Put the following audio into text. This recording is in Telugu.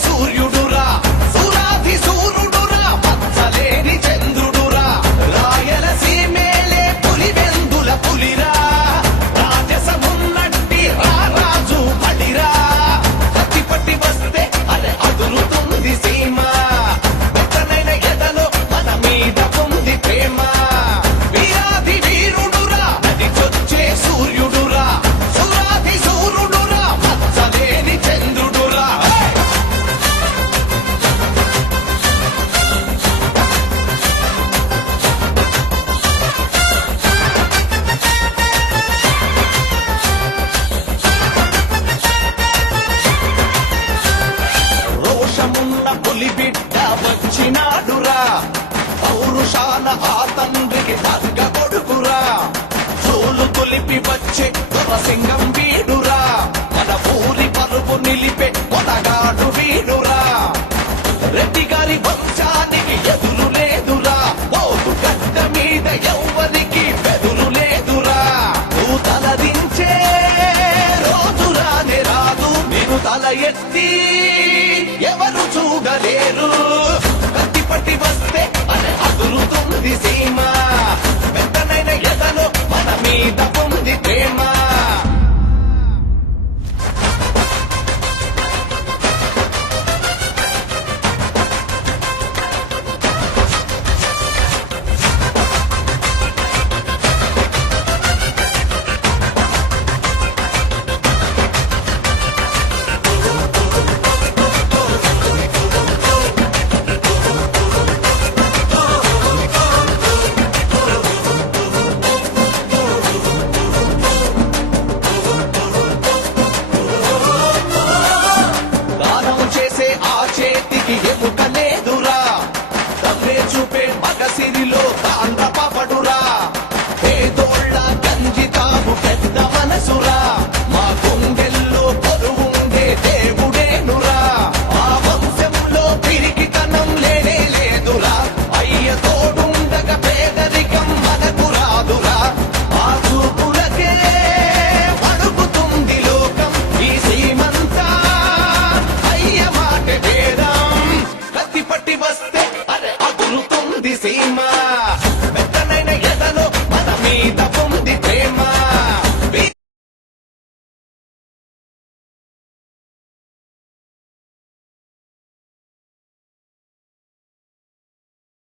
సూర్యుడురా సూరాది సూర్యుడురా పచ్చలేని చంద్రుడురా రాయలసీమేలే పులివెందుల పులిరా రాజసమున్నట్టి రారాజు బడిరా కత్తి పట్టి వస్తే అరే అదురుతుంది సీమ వెచ్చనైన ఎదలో మన మీద ఉంది ప్రేమ వీరాది వీరుడురా నడిచొచ్చే సూర్యుడురా సూరాది సూర్యుడురా పచ్చలేని చంద్రుడురా రోషమున్న పులి బిడ్డ వచ్చినాడురా పౌరుషాల ఆ తండ్రికి తగ్గ కొడుకురా సోలు తొలిపి వచ్చే సింగం వీడురా మన ఊరి పరుపు నిలిపే కొనగాడు వీడురా రెడ్డి గారి వంశానికి ఎదురు లేదురా ఓటు గడ్డ మీద ఎవ్వరికి బెదురు లేదురా నువ్వు తలదించే రోజు రానే రాదు నేను తల ఎత్తి ఎవరు చూడలేరు కత్తి పట్టి వస్తే అదురుతుంది సీమ